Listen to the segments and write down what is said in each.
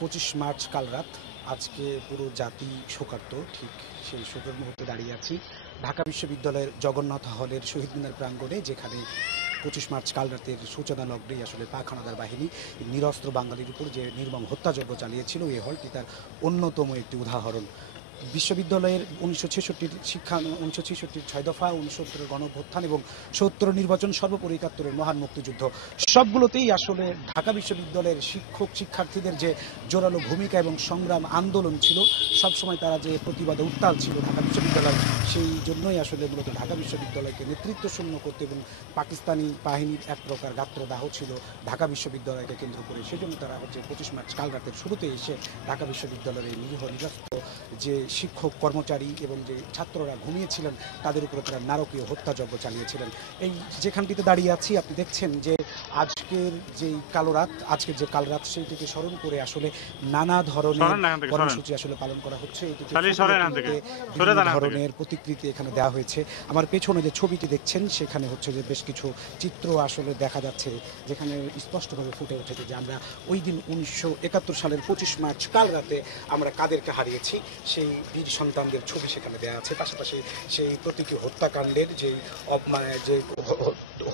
25 March কাল রাত। আজকে পুরো জাতি শোকার্ত, ঠিক সেই শোকের মুহূর্তে দাঁড়িয়ে আছি ঢাকা বিশ্ববিদ্যালয়ের জগন্নাথ হলের শহীদ মিনার প্রাঙ্গণে, যেখানে 25 মার্চ কাল রাতের সূচনা লগ্নেই আসলে পাক হানাদার বাহিনী নিরস্ত্র বাঙালির উপর যে নির্মম হত্যাযজ্ঞ চালিয়েছিল, এই হলটি তার অন্যতম একটি উদাহরণ। বিশ্ববিদ্যালয়ের 1966 শিক্ষা, 1966 6 দফা, 69 গণঅভ্যুত্থান এবং 70 নির্বাচন, সর্বোপরি 71 মহান মুক্তিযুদ্ধ, সবগুলোতেই আসলে ঢাকা বিশ্ববিদ্যালয়ের শিক্ষক শিক্ষার্থীদের যে জোরালো ভূমিকা এবং সংগ্রাম আন্দোলন ছিল, সবসময় তারা যে প্রতিবাদে উত্তাল ছিল ঢাকা বিশ্ববিদ্যালয়, সেই জন্যই আসলে মূলত ঢাকা বিশ্ববিদ্যালয়কে নেতৃত্ব শূন্য করতে এবং পাকিস্তানি বাহিনীর এক প্রকার গাত্রদাহ ছিল ঢাকা বিশ্ববিদ্যালয়কে কেন্দ্র করে। সেজন্য তারা 25 মার্চ কাল রাতের শুরুতে এসে ঢাকা বিশ্ববিদ্যালয়ের নিরীহ নিরস্ত্র যে শিক্ষক কর্মচারী এবং যে ছাত্ররা ঘুমিয়েছিলেন তাদের উপরে তারা নারকীয় হত্যাযজ্ঞ চালিয়েছিলেন। এই যেখানটিতে দাঁড়িয়ে আছি, আপনি দেখছেন যে আজকের যেই কালো রাত, আজকের যে কাল রাত, সেইটিকে স্মরণ করে আসলে নানা ধরনের কর্মসূচি আসলে পালন করা হচ্ছে। বিভিন্ন ধরনের প্রতিকৃতি এখানে দেওয়া হয়েছে। আমার পেছনে যে ছবিটি দেখছেন, সেখানে হচ্ছে যে বেশ কিছু চিত্র আসলে দেখা যাচ্ছে, যেখানে স্পষ্টভাবে ফুটে উঠেছে যে আমরা ওই দিন 1971 সালের 25 মার্চ কাল রাতে আমরা কাদেরকে হারিয়েছি, সেই বীর সন্তানদের ছবি সেখানে দেওয়া আছে। পাশাপাশি সেই প্রতীকী হত্যাকাণ্ডের যেই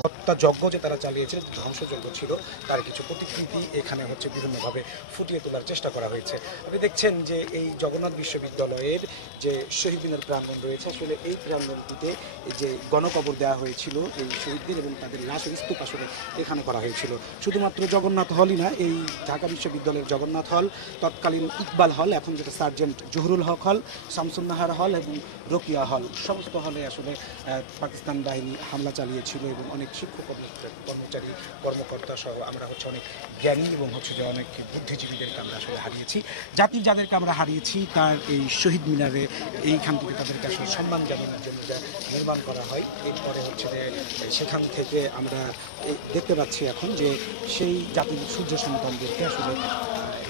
হত্যাযজ্ঞ যে তারা চালিয়েছে, ধ্বংসযজ্ঞ ছিল, তার কিছু প্রতিকৃতি এখানে হচ্ছে বিভিন্নভাবে ফুটিয়ে তোলার চেষ্টা করা হয়েছে। আপনি দেখছেন যে এই জগন্নাথ বিশ্ববিদ্যালয়ের যে শহীদ মিনার প্রাঙ্গণ রয়েছে, আসলে এই প্রাঙ্গণটিতে যে গণকবর দেওয়া হয়েছিল এই শহীদদের এবং তাদের লাশের স্তূপ আসলে এখানে করা হয়েছিল। শুধুমাত্র জগন্নাথ হলই না, এই ঢাকা বিশ্ববিদ্যালয়ের জগন্নাথ হল, তৎকালীন ইকবাল হল, এখন যেটা সার্জেন্ট জহুরুল হক হল, শামসুন্নাহার হল এবং রোকিয়া হল, সমস্ত হলে আসলে পাকিস্তান বাহিনী হামলা চালিয়েছিল এবং অনেক শিক্ষক কর্মচারী কর্মকর্তা সহ আমরা অনেক জ্ঞানী এবং যে অনেক বুদ্ধিজীবীদেরকে আমরা আসলে হারিয়েছি। জাতির যাদেরকে আমরা হারিয়েছি, তার এই শহীদ মিনারে এইখান থেকে তাদেরকে আসলে সম্মান জানানোর জন্য যা নির্মাণ করা হয়, এরপরে যে সেখান থেকে আমরা দেখতে পাচ্ছি এখন যে সেই জাতির সূর্য সন্তানদেরকে আসলে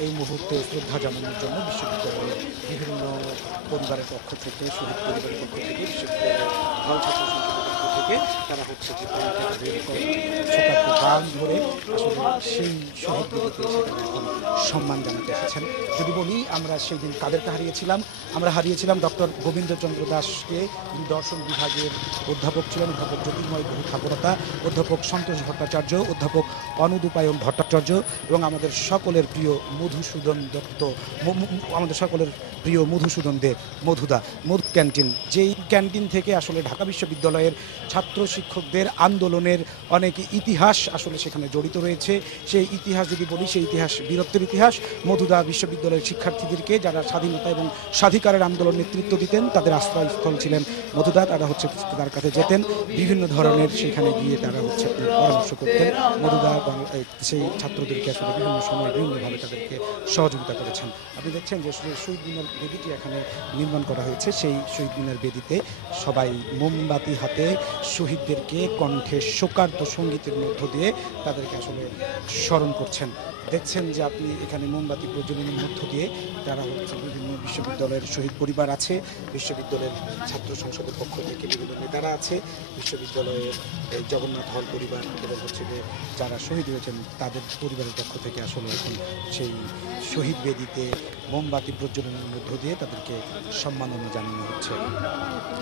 এই মুহূর্তে শ্রদ্ধা জানানোর জন্য বিশ্ববিদ্যালয়ের বিভিন্ন পরিবারের পক্ষ থেকে, শহীদ পরিবারের পক্ষ থেকে, বিশ্ববিদ্যালয়ের হল ছাত্র সংসদের পক্ষ থেকে তারা শোকার্ত গান ধরে আসলে সেই শহীদদেরকে সেখানে এখন সম্মান জানাতে এসেছেন। যদি বলি, আমরা সেই দিন কাদেরকে হারিয়েছিলাম, আমরা হারিয়েছিলাম ডক্টর গোবিন্দচন্দ্র দাসকে, যিনি দর্শন বিভাগের অধ্যাপক ছিলেন, অধ্যাপক জ্যোতির্ময় বহু ঠাকুরতা, অধ্যাপক সন্তোষ ভট্টাচার্য, অধ্যাপক অনুদুপায়ন ভট্টাচার্য এবং আমাদের সকলের প্রিয় মধুসূদন দত্ত, আমাদের সকলের প্রিয় মধুসূদন দে, মধুদা, মধু ক্যান্টিন, যেই ক্যান্টিন থেকে আসলে ঢাকা বিশ্ববিদ্যালয়ের ছাত্র শিক্ষকদের আন্দোলনের অনেক ইতিহাস আসলে সেখানে জড়িত রয়েছে। সেই ইতিহাস যদি বলি, সেই ইতিহাস বীরত্বের ইতিহাস। মধুদা বিশ্ববিদ্যালয়ের শিক্ষার্থীদেরকে, যারা স্বাধীনতা এবং স্বাধিকারের আন্দোলন নেতৃত্ব দিতেন, তাদের আশ্রয়স্থল ছিলেন মধুদা। তারা তার কাছে যেতেন, বিভিন্ন ধরনের সেখানে গিয়ে তারা পরামর্শ করতেন। মধুদা সেই ছাত্রদেরকে আসলে বিভিন্ন সময় বিভিন্নভাবে তাদেরকে সহযোগিতা করেছেন। আপনি দেখছেন যে শহীদ মিনার বেদিটি এখানে নির্মাণ করা হয়েছে। সেই শহীদ মিনার বেদিতে সবাই মোমবাতি হাতে শহীদদেরকে কণ্ঠে শোকার্ত সঙ্গীতের মধ্য দিয়ে তাদেরকে আসলে স্মরণ করছেন। দেখছেন যে আপনি এখানে মোমবাতি প্রজ্বলনের মধ্য দিয়ে তারা বিভিন্ন বিশ্ববিদ্যালয়ের শহীদ পরিবার আছে, বিশ্ববিদ্যালয়ের ছাত্র সংসদের পক্ষ থেকে বিভিন্ন নেতারা আছে, বিশ্ববিদ্যালয়ের জগন্নাথ হল পরিবার এবং যে যারা শহীদ হয়েছেন তাদের পরিবারের পক্ষ থেকে আসলে এখন সেই শহীদ বেদিতে মোমবাতি প্রজ্বলনের মধ্য দিয়ে তাদেরকে সম্মাননা জানানো হচ্ছে।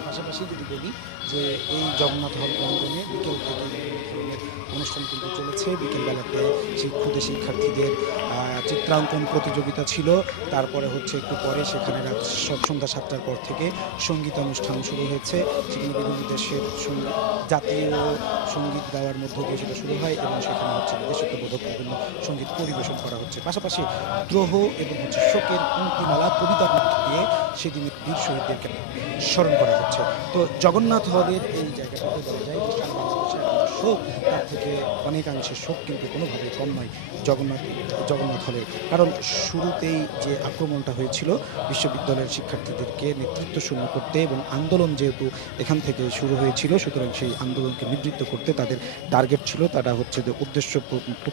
পাশাপাশি যদি বলি যে এই জগন্নাথ হল প্রাঙ্গণে বিকেল থেকে বিভিন্ন ধরনের অনুষ্ঠান কিন্তু চলেছে। বিকেলবেলাতে ক্ষুদে শিক্ষার্থীদের চিত্রাঙ্কন প্রতিযোগিতা ছিল, তারপরে একটু পরে সেখানে সন্ধ্যা 7টার পর থেকে সঙ্গীত অনুষ্ঠান শুরু হয়েছে, সেখানে বিভিন্ন দেশের জাতীয় সঙ্গীত গাওয়ার মধ্য দিয়ে সেটা শুরু হয় এবং সেখানে দেশত্ববোধক বিভিন্ন সঙ্গীত পরিবেশন করা হচ্ছে। পাশাপাশি দ্রোহ এবং শোকের পঙ্ক্তিমালা কবিতার মধ্য দিয়ে সেদিন বীর শহীদদেরকে স্মরণ করা হচ্ছে। তো জগন্নাথ হলের এই জায়গাটাতে বলা যায় যে শোক, তার থেকে অনেকাংশে শোক কিন্তু কোনোভাবেই কম নয় জগন্নাথ হলের। কারণ শুরুতেই যে আক্রমণটা হয়েছিল বিশ্ববিদ্যালয়ের শিক্ষার্থীদেরকে নেতৃত্ব শূন্য করতে এবং আন্দোলন যেহেতু এখান থেকে শুরু হয়েছিল, সুতরাং সেই আন্দোলনকে নিবৃত্ত করতে তাদের টার্গেট ছিল, তারা যে উদ্দেশ্য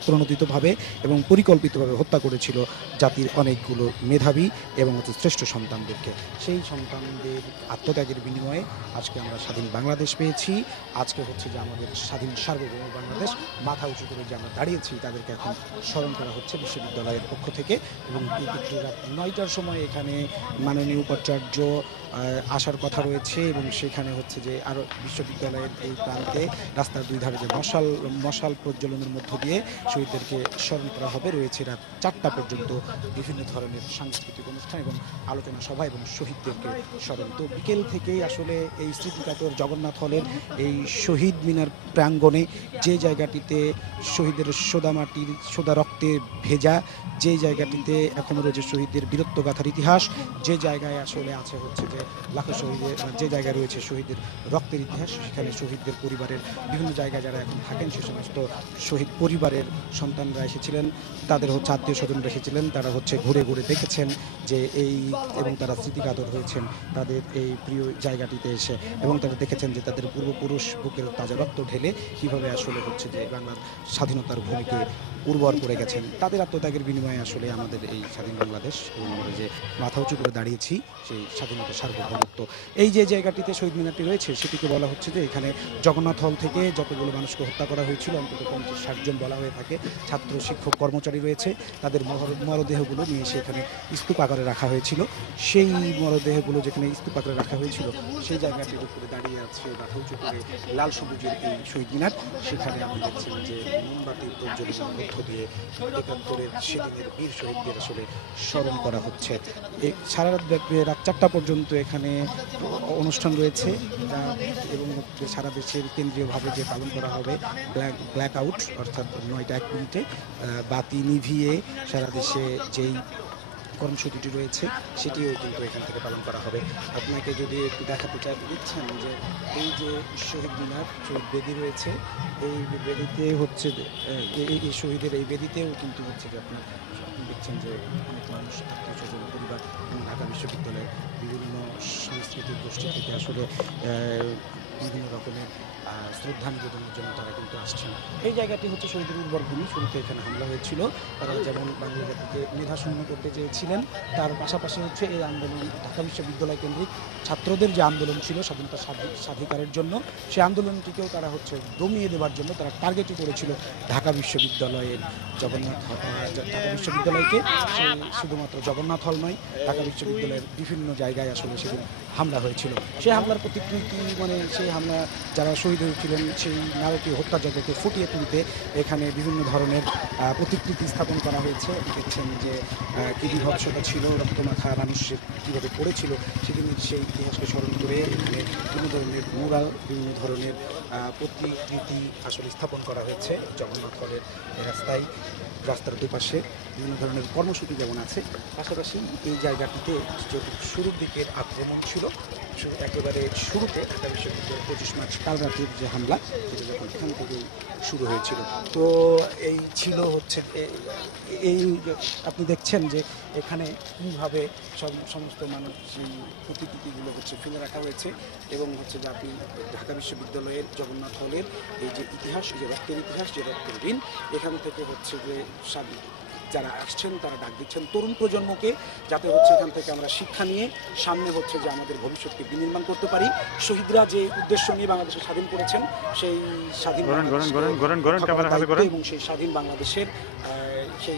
প্রণোদিতভাবে এবং পরিকল্পিতভাবে হত্যা করেছিল জাতির অনেকগুলো মেধাবী এবং শ্রেষ্ঠ সন্তানদেরকে। সেই সন্তানদের আত্মত্যাগের বিনিময়ে আজকে আমরা স্বাধীন বাংলাদেশ পেয়েছি। আজকে যে আমাদের স্বাধীন সার্বভৌম বাংলাদেশ মাথা উঁচু করে যে আমরা দাঁড়িয়েছি তাদেরকে এখন স্মরণ করা হচ্ছে বিশ্ববিদ্যালয়ের পক্ষ থেকে। এবং একটু রাত 9টার সময় এখানে মাননীয় উপাচার্য আসার কথা রয়েছে এবং সেখানে হচ্ছে যে আরও বিশ্ববিদ্যালয়ের এই প্রান্তে রাস্তার দুই ধারে যে মশাল প্রজ্বলনের মধ্য দিয়ে শহীদদেরকে স্মরণ করা হবে। রয়েছে রাত 4টা পর্যন্ত বিভিন্ন ধরনের সাংস্কৃতিক অনুষ্ঠান এবং আলোচনা সভা এবং শহীদদেরকে স্মরণ। তো বিকেল থেকেই আসলে এই স্মৃতিকাতর জগন্নাথ হলের এই শহীদ মিনার প্রাঙ্গণে যে জায়গাটিতে শহীদের সোদা মাটির সোদা রক্তে ভেজা, যে জায়গাটিতে এখনও রয়েছে শহীদদের বীরত্বগাথার ইতিহাস, যে জায়গায় আসলে আছে হচ্ছে যে লাখো শহীদের, যে জায়গায় রয়েছে শহীদের রক্তের ইতিহাস, সেখানে শহীদদের পরিবারের বিভিন্ন জায়গায় যারা এখন থাকেন সে সমস্ত শহীদ পরিবারের সন্তানরা এসেছিলেন, তাদের হচ্ছে আত্মীয় স্বজনরা এসেছিলেন, তারা হচ্ছে ঘুরে ঘুরে দেখেছেন যে এবং তারা স্মৃতিকাতর হয়েছেন তাদের এই প্রিয় জায়গাটিতে এসে, এবং তারা দেখেছেন যে তাদের পূর্বপুরুষ বুকের তাজা রক্ত ঢেলে কীভাবে আসলে হচ্ছে যে বাংলার স্বাধীনতার ভূমিকে উর্বর করে গেছেন। তাদের আত্মত্যাগের বিনিময়ে আসলে আমাদের এই স্বাধীন বাংলাদেশ এবং আমরা যে মাথা উঁচু করে দাঁড়িয়েছি সেই স্বাধীনতা সার্বভৌমত্ব। এই যে জায়গাটিতে শহীদ মিনারটি রয়েছে সেটিকে বলা হচ্ছে যে এখানে জগন্নাথ হল থেকে যতগুলো মানুষকে হত্যা করা হয়েছিল অন্তত 50-60 জন বলা হয়ে থাকে ছাত্র শিক্ষক কর্মচারী রয়েছে, তাদের মরদেহগুলো নিয়ে সেখানে স্তূপ আকারে রাখা হয়েছিল। সেই মরদেহগুলো যেখানে স্তূপ আকারে রাখা হয়েছিল সেই জায়গাটির উপরে দাঁড়িয়ে আছে মাথা উঁচু করে লাল সবুজের এই শহীদ মিনার। সেখানে আমরা দেখছেন যে মোমবাতির প্রজ্বলনের মধ্য দিয়ে 71-এর সেদিনের বীর শহীদদের আসলে স্মরণ করা হচ্ছে। সারা রাত 4টা পর্যন্ত এখানে অনুষ্ঠান রয়েছে এবং সারা দেশের কেন্দ্রীয়ভাবে যে পালন করা হবে ব্ল্যাক আউট, অর্থাৎ 9টা 1 মিনিটে বাতি নিভিয়ে সারা দেশে যেই কর্মসূচিটি রয়েছে সেটিও কিন্তু এখান থেকে পালন করা হবে। আপনাকে যদি একটু দেখাতে চাই, দেখছেন যে এই যে শহীদ মিনার, শহীদ বেদি রয়েছে, এই বেদিতে হচ্ছে এই শহীদের এই বেদিতেও কিন্তু হচ্ছে যে আপনি দেখছেন যে অনেক মানুষ আত্মীয়স্বজন পরিবার ঢাকা বিশ্ববিদ্যালয়ের বিভিন্ন সাংস্কৃতিক গোষ্ঠী থেকে আসলে বিভিন্ন রকমের শ্রদ্ধা নিবেদনের জন্য তারা কিন্তু আসছেন। এই জায়গাটি হচ্ছে শহীদের উর্বর ভূমি। শুরুতে এখানে হামলা হয়েছিল, তারা যেমন বাংলা জাতিকে মেধাশূন্য করতে চেয়েছিলেন, তার পাশাপাশি হচ্ছে এই আন্দোলন ঢাকা বিশ্ববিদ্যালয় কেন্দ্রিক ছাত্রদের যে আন্দোলন ছিল স্বাধীনতা স্বাধিকারের জন্য, সেই আন্দোলনটিকেও তারা হচ্ছে দমিয়ে দেওয়ার জন্য তারা টার্গেটই করেছিল ঢাকা বিশ্ববিদ্যালয়ের ঢাকা বিশ্ববিদ্যালয়কে। শুধুমাত্র জগন্নাথ হল নয়, ঢাকা বিশ্ববিদ্যালয়ের বিভিন্ন জায়গায় আসলে সেদিন হামলা হয়েছিল। সেই হামলার প্রতিকৃতি সেই হামলা যারা শহীদ হয়েছিলেন সেই নারকীয় হত্যাযজ্ঞকে ফুটিয়ে তুলতে এখানে বিভিন্ন ধরনের প্রতিকৃতি স্থাপন করা হয়েছে। দেখছেন যে কী বিভৎসতা ছিল, রক্তমাখা মানুষ কীভাবে পড়েছিল সেদিনের সেই ইতিহাসকে স্মরণ করে এখানে বিভিন্ন ধরনের মুরাল, বিভিন্ন ধরনের প্রতিকৃতি আসলে স্থাপন করা হয়েছে জগন্নাথ হলের রাস্তার দুপাশে। বিভিন্ন ধরনের কর্মসূচি যেমন আছে, পাশাপাশি এই জায়গাটিতে যদি শুরুর দিকের আক্রমণ ছিল, একেবারে শুরুতে ঢাকা বিশ্ববিদ্যালয়ের 25 মার্চ কাল রাতের যে হামলা সেটা যখন এখান থেকেই শুরু হয়েছিল। তো এই ছিল হচ্ছে এই আপনি দেখছেন যে এখানে কীভাবে সমস্ত মানুষ সেই প্রতিকৃতিগুলো হচ্ছে ফেলে রাখা হয়েছে এবং হচ্ছে যে আপনি ঢাকা বিশ্ববিদ্যালয়ের জগন্নাথ হলের এই যে ইতিহাস, যে রক্তের ইতিহাস, যে রক্তের ঋণ, এখান থেকে হচ্ছে যে যারা আসছেন তারা ডাক দিচ্ছেন তরুণ প্রজন্মকে, যাতে হচ্ছে এখান থেকে আমরা শিক্ষা নিয়ে সামনে হচ্ছে যে আমাদের ভবিষ্যৎকে বিনির্মাণ করতে পারি। শহীদরা যে উদ্দেশ্য নিয়ে বাংলাদেশে স্বাধীন করেছেন সেই স্বাধীন এবং সেই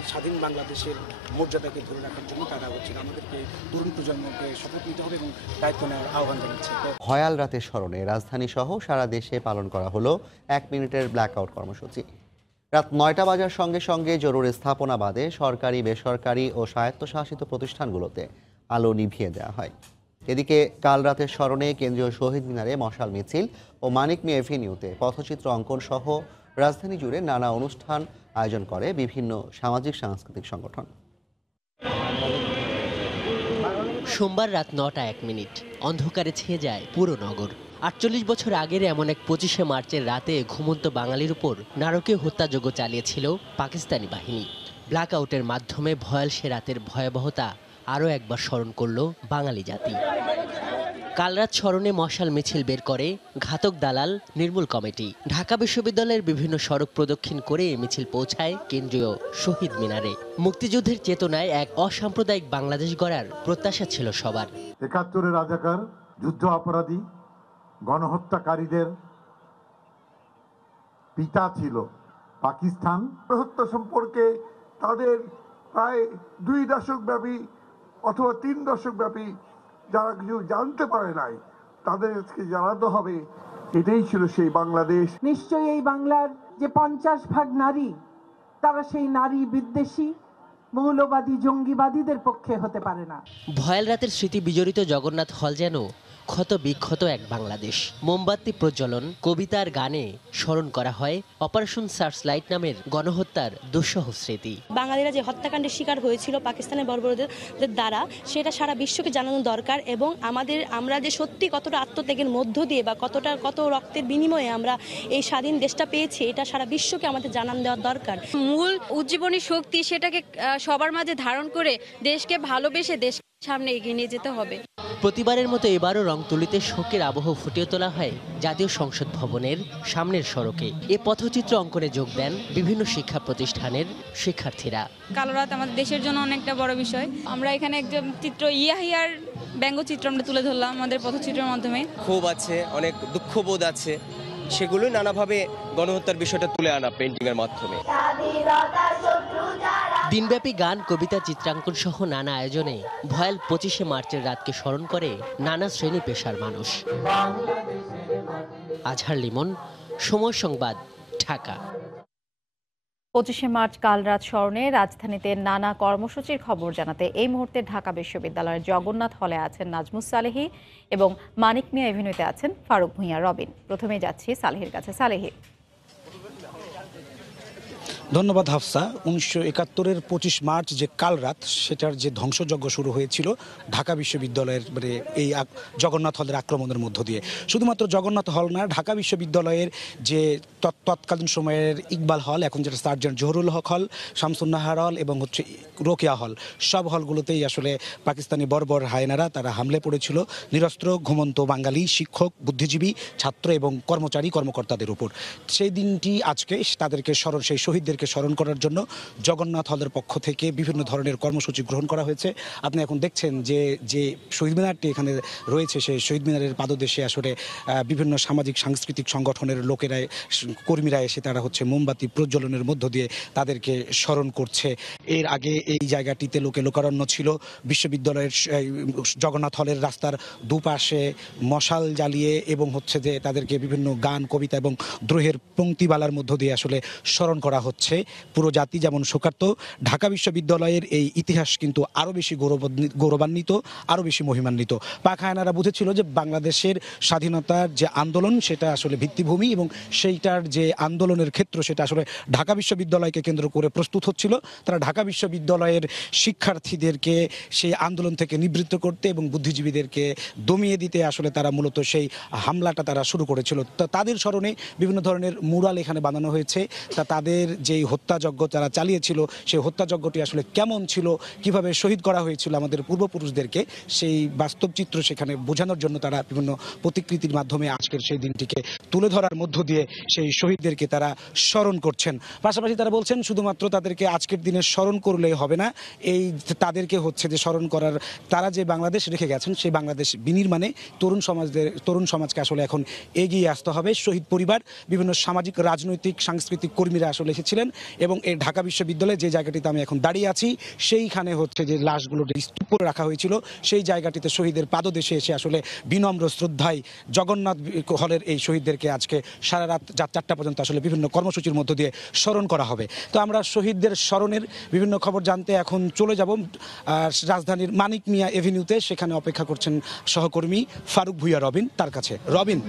স্বাধীন বাংলাদেশের মর্যাদাকে ধরে রাখার জন্য তারা হচ্ছে আমাদেরকে তরুণ প্রজন্মকে শপথ নিতে হবে এবং দায়িত্ব নেওয়ার আহ্বান জানাচ্ছে। ভয়াল রাতের স্মরণে রাজধানী সহ সারা দেশে পালন করা হলো 1 মিনিটের ব্ল্যাকআউট কর্মসূচি। রাত 9টা বাজার সঙ্গে সঙ্গে জরুরি স্থাপনা বাদে সরকারি, বেসরকারি ও স্বায়ত্তশাসিত প্রতিষ্ঠানগুলোতে আলো নিভিয়ে দেওয়া হয়। এদিকে কাল রাতের স্মরণে কেন্দ্রীয় শহীদ মিনারে মশাল মিছিল ও মানিক মিয়া এভিনিউতে পথচিত্র অঙ্কন সহ রাজধানী জুড়ে নানা অনুষ্ঠান আয়োজন করে বিভিন্ন সামাজিক সাংস্কৃতিক সংগঠন। সোমবার রাত 9টা 1 মিনিট, অন্ধকারে ছেয়ে যায় পুরো নগর। 48 বছর আগের এমন এক 25শে মার্চের রাতে ঘুমন্ত বাঙালির উপর নারকীয় হত্যাযজ্ঞ চালিয়েছিল পাকিস্তানি বাহিনী। ব্ল্যাকআউটের মাধ্যমে ভয়াল সে রাতের ভয়াবহতা আরও একবার স্মরণ করল বাঙালি জাতি। কাল রাত স্মরণে মশাল মিছিল বের করে ঘাতক দালাল নির্মূল কমিটি। ঢাকা বিশ্ববিদ্যালয়ের বিভিন্ন সড়ক প্রদক্ষিণ করে মিছিল পৌঁছায় কেন্দ্রীয় শহীদ মিনারে। মুক্তিযুদ্ধের চেতনায় এক অসাম্প্রদায়িক বাংলাদেশ গড়ার প্রত্যাশা ছিল সবার। ৭১-এর রাজাকার, যুদ্ধ অপরাধী, গণহত্যাকারীদের পিতা ছিল পাকিস্তান। হত্যা সম্পর্কে তাদের প্রায় 2 দশক ব্যাপী অথবা 3 দশক ব্যাপী যারা কিছু জানতে পারে নাই তাদেরকে জানাতে হবে, এটাই ছিল সেই বাংলাদেশ। নিশ্চয়ই এই বাংলার যে 50% নারী, তারা সেই নারী বিদ্বেষী মৌলবাদী জঙ্গিবাদীদের পক্ষে হতে পারে না। ভয়াল রাতের স্মৃতি বিজড়িত জগন্নাথ হল যেন ক্ষত বিক্ষত এক বাংলাদেশ। মোমবাতি প্রজ্বলন, কবিতার গানে স্মরণ করা হয় অপারেশন সার্চলাইট নামের গণহত্যার দুঃসহ স্মৃতি। বাঙালিরা যে হত্যাকাণ্ডের শিকার হয়েছিল পাকিস্তানের বর্বরদের দ্বারা, সেটা সারা বিশ্বকে জানানো দরকার এবং আমরা যে সত্যি কতটা আত্মত্যাগের মধ্য দিয়ে বা কত রক্তের বিনিময়ে আমরা এই স্বাধীন দেশটা পেয়েছি, এটা সারা বিশ্বকে আমাদের জানান দেওয়ার দরকার। মূল উজ্জীবনী শক্তি সেটাকে সবার মাঝে ধারণ করে দেশকে ভালোবেসে দেশ সামনে এগিয়ে নিয়ে যেতে হবে। প্রতিবারের মতো এবারও রংতুলিতে শোকের আবহ ফুটিয়ে তোলা হয় জাতীয় সংসদ ভবনের সামনের সড়কে। এ পথচিত্র অঙ্কনে যোগ দেন বিভিন্ন শিক্ষা প্রতিষ্ঠানের শিক্ষার্থীরা। কালো রাত আমাদের দেশের জন্য অনেকটা বড় বিষয়। আমরা এখানে একজন চিত্র ইয়াহিয়ার ব্যঙ্গচিত্র আমরা তুলে ধরলাম আমাদের পথচিত্রের মাধ্যমে। ক্ষোভ আছে, অনেক দুঃখবোধ আছে, সেগুলোই নানাভাবে গণহত্যার বিষয়টা তুলে আনা পেন্টিংয়ের মাধ্যমে। দিনব্যাপী গান, কবিতা, চিত্রাঙ্কন সহ নানা আয়োজনে ভয়াল 25শে মার্চের রাতকে স্মরণ করে নানা শ্রেণী পেশার মানুষ। আজহার লিমন, সময় সংবাদ, ঢাকা। 25শে মার্চ কাল রাত স্মরণে রাজধানীতে নানা কর্মসূচির খবর জানাতে এই মুহূর্তে ঢাকা বিশ্ববিদ্যালয়ের জগন্নাথ হলে আছেন নাজমুস সালেহী এবং মানিক মিয়া এভিনিউতে আছেন ফারুক ভূঁইয়া রবিন। প্রথমে যাচ্ছি সালেহীর কাছে। সালেহী, ধন্যবাদ হাফসা। 1971-এর 25 মার্চ যে কাল রাত, সেটার যে ধ্বংসযজ্ঞ শুরু হয়েছিল ঢাকা বিশ্ববিদ্যালয়ের এই জগন্নাথ হলের আক্রমণের মধ্য দিয়ে। শুধুমাত্র জগন্নাথ হল না, ঢাকা বিশ্ববিদ্যালয়ের যে তৎকালীন সময়ের ইকবাল হল, এখন যেটা সার্জেন্ট জহুরুল হক হল, শামসুন্নাহার হল এবং রোকেয়া হল, সব হলগুলোতেই আসলে পাকিস্তানি বর্বর হায়নারা তারা হামলে পড়েছিল নিরস্ত্র ঘুমন্ত বাঙালি শিক্ষক, বুদ্ধিজীবী, ছাত্র এবং কর্মচারী-কর্মকর্তাদের উপর। সেই দিনটি আজকে তাদেরকে সেই শহীদদের স্মরণ করার জন্য জগন্নাথ হলের পক্ষ থেকে বিভিন্ন ধরনের কর্মসূচি গ্রহণ করা হয়েছে। আপনি এখন দেখছেন যে শহীদ মিনারটি এখানে রয়েছে, সেই শহীদ মিনারের পাদদেশে আসলে বিভিন্ন সামাজিক সাংস্কৃতিক সংগঠনের কর্মীরা এসে তারা মোমবাতি প্রজ্বলনের মধ্য দিয়ে তাদেরকে স্মরণ করছে। এর আগে এই জায়গাটিতে লোকারণ্য ছিল। বিশ্ববিদ্যালয়ের জগন্নাথ হলের রাস্তার দুপাশে মশাল জ্বালিয়ে এবং যে তাদেরকে বিভিন্ন গান, কবিতা এবং দ্রোহের পংক্তিমালার মধ্য দিয়ে আসলে স্মরণ করা হচ্ছে। পুরো জাতি যেমন শোকার্ত, ঢাকা বিশ্ববিদ্যালয়ের এই ইতিহাস কিন্তু আরও বেশি গৌরবান্বিত, আরও বেশি মহিমান্বিত। পাক হায়নারা বুঝেছিল যে বাংলাদেশের স্বাধীনতার যে আন্দোলন, সেটা আসলে ভিত্তিভূমি এবং সেইটার যে আন্দোলনের ক্ষেত্র, সেটা আসলে ঢাকা বিশ্ববিদ্যালয়কে কেন্দ্র করে প্রস্তুত হচ্ছিল। তারা ঢাকা বিশ্ববিদ্যালয়ের শিক্ষার্থীদেরকে সেই আন্দোলন থেকে নিবৃত্ত করতে এবং বুদ্ধিজীবীদেরকে দমিয়ে দিতে আসলে তারা মূলত সেই হামলাটা তারা শুরু করেছিল। তো তাদের স্মরণে বিভিন্ন ধরনের মুরাল এখানে বানানো হয়েছে। তাদের যেই হত্যাযজ্ঞ তারা চালিয়েছিল, সেই হত্যাযজ্ঞটি আসলে কেমন ছিল, কিভাবে শহীদ করা হয়েছিল আমাদের পূর্বপুরুষদেরকে, সেই বাস্তব চিত্র সেখানে বোঝানোর জন্য তারা বিভিন্ন প্রতিকৃতির মাধ্যমে আজকের সেই দিনটিকে তুলে ধরার মধ্য দিয়ে সেই শহীদদেরকে তারা স্মরণ করছেন। পাশাপাশি তারা বলছেন শুধুমাত্র তাদেরকে আজকের দিনে স্মরণ করলেই হবে না, তাদেরকে যে স্মরণ করার, তারা যে বাংলাদেশ রেখে গেছেন সেই বাংলাদেশ বিনির্মাণে তরুণ সমাজকে আসলে এখন এগিয়ে আসতে হবে। শহীদ পরিবার, বিভিন্ন সামাজিক, রাজনৈতিক, সাংস্কৃতিক কর্মীরা আসলে এসেছিলেন এবং এই ঢাকা বিশ্ববিদ্যালয়ে যে জায়গাটিতে আমি এখন দাঁড়িয়ে আছি, সেইখানে যে লাশগুলো স্তূপ করে রাখা হয়েছিল, সেই জায়গাটিতে শহীদের পাদদেশে এসে আসলে বিনম্র শ্রদ্ধায় জগন্নাথ হলের এই শহীদদেরকে আজকে সারা রাত 4টা পর্যন্ত আসলে বিভিন্ন কর্মসূচির মধ্য দিয়ে স্মরণ করা হবে। তো আমরা শহীদদের স্মরণের বিভিন্ন খবর জানতে এখন চলে যাব রাজধানীর মানিক মিয়া এভিনিউতে। সেখানে অপেক্ষা করছেন সহকর্মী ফারুক ভূঁইয়া রবিন, তার কাছে। রবিন।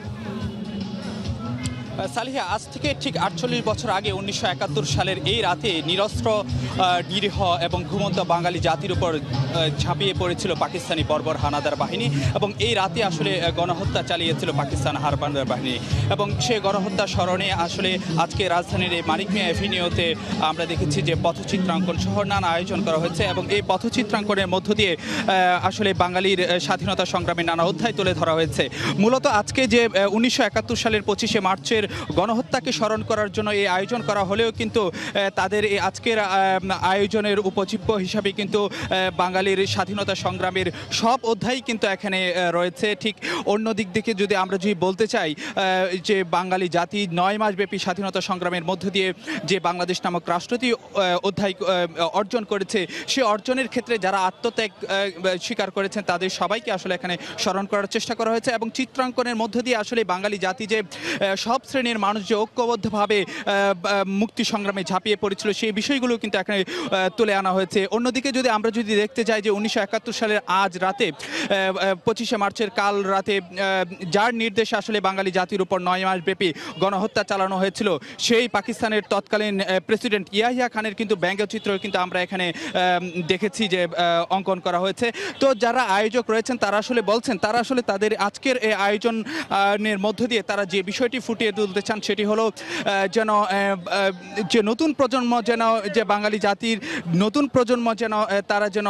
সালিহা, আজ থেকে ঠিক 48 বছর আগে 1971 সালের এই রাতে নিরস্ত্র, নিরীহ এবং ঘুমন্ত বাঙালি জাতির উপর ঝাঁপিয়ে পড়েছিল পাকিস্তানি বর্বর হানাদার বাহিনী এবং এই রাতে আসলে গণহত্যা চালিয়েছিল পাকিস্তান হানাদার বাহিনী এবং সেই গণহত্যা স্মরণে আসলে আজকে রাজধানীর এই মানিক মিয়া এভিনিউতে আমরা দেখেছি যে পথচিত্রাঙ্কন সহ নানা আয়োজন করা হয়েছে এবং এই পথচিত্রাঙ্কনের মধ্য দিয়ে আসলে বাঙালির স্বাধীনতা সংগ্রামের নানা অধ্যায় তুলে ধরা হয়েছে। মূলত আজকে যে 1971 সালের 25শে মার্চের গণহত্যাকে স্মরণ করার জন্য এই আয়োজন করা হলেও কিন্তু তাদের এই আজকের আয়োজনের উপজীব্য হিসাবে কিন্তু বাঙালির স্বাধীনতা সংগ্রামের সব অধ্যায় কিন্তু এখানে রয়েছে। ঠিক অন্য দিক থেকে যদি আমরা বলতে চাই যে বাঙালি জাতি 9 মাসব্যাপী স্বাধীনতা সংগ্রামের মধ্য দিয়ে যে বাংলাদেশ নামক রাষ্ট্রটি অধ্যায় অর্জন করেছে, সে অর্জনের ক্ষেত্রে যারা আত্মত্যাগ স্বীকার করেছেন তাদের সবাইকে আসলে এখানে স্মরণ করার চেষ্টা করা হয়েছে এবং চিত্রাঙ্কনের মধ্য দিয়ে আসলে বাঙালি জাতি যে সব শ্রেণীর মানুষ যে ঐক্যবদ্ধভাবে মুক্তি সংগ্রামে ঝাঁপিয়ে পড়েছিল সেই বিষয়গুলো কিন্তু এখানে তুলে আনা হয়েছে। অন্যদিকে যদি আমরা দেখতে যাই যে 1971 সালের আজ রাতে 25শে মার্চের কাল রাতে যার নির্দেশে আসলে বাঙালি জাতির উপর 9 মাসব্যাপী গণহত্যা চালানো হয়েছিল, সেই পাকিস্তানের তৎকালীন প্রেসিডেন্ট ইয়াহিয়া খানের কিন্তু ব্যঙ্গচিত্র কিন্তু আমরা এখানে দেখেছি যে অঙ্কন করা হয়েছে। তো যারা আয়োজক রয়েছেন তারা আসলে বলছেন তারা আসলে তাদের আজকের এই আয়োজনের মধ্য দিয়ে তারা যে বিষয়টি ফুটিয়ে তুলতে চান সেটি হলো যেন যে নতুন প্রজন্ম যেন যে বাঙালি জাতির নতুন প্রজন্ম যেন তারা যেন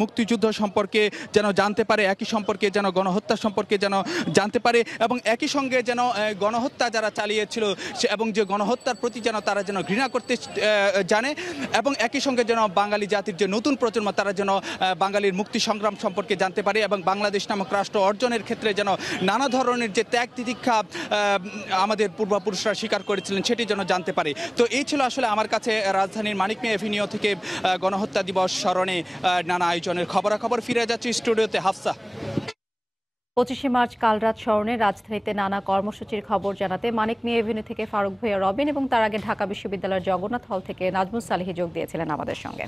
মুক্তিযুদ্ধ সম্পর্কে যেন জানতে পারে, একই সম্পর্কে যেন গণহত্যা সম্পর্কে যেন জানতে পারে এবং একই সঙ্গে যেন গণহত্যা যারা চালিয়েছিল এবং যে গণহত্যার প্রতি যেন তারা যেন ঘৃণা করতে জানে এবং একই সঙ্গে যেন বাঙালি জাতির যে নতুন প্রজন্ম তারা যেন বাঙালির মুক্তি সংগ্রাম সম্পর্কে জানতে পারে এবং বাংলাদেশ নামক রাষ্ট্র অর্জনের ক্ষেত্রে যেন নানা ধরনের যে ত্যাগ তিতিক্ষা আমাদের পূর্বপুরুষরা স্বীকার করেছিলেন সেটি যেন জানতে পারে। তো এই ছিল আসলে আমার কাছে রাজধানীর মানিক মিয়া এভিনিউ থেকে গণহত্যা দিবস স্মরণে নানা আয়োজনের খবরাখবর। ফিরে যাচ্ছি স্টুডিওতে হাফসা। 25শে মার্চ কাল রাত স্মরণে রাজধানীতে নানা কর্মসূচির খবর জানাতে মানিক মিয়া এভিনিউ থেকে ফারুক ভূঁইয়া রবিন এবং তার আগে ঢাকা বিশ্ববিদ্যালয়ের জগন্নাথ হল থেকে নাজমুস সালেহী যোগ দিয়েছিলেন আমাদের সঙ্গে।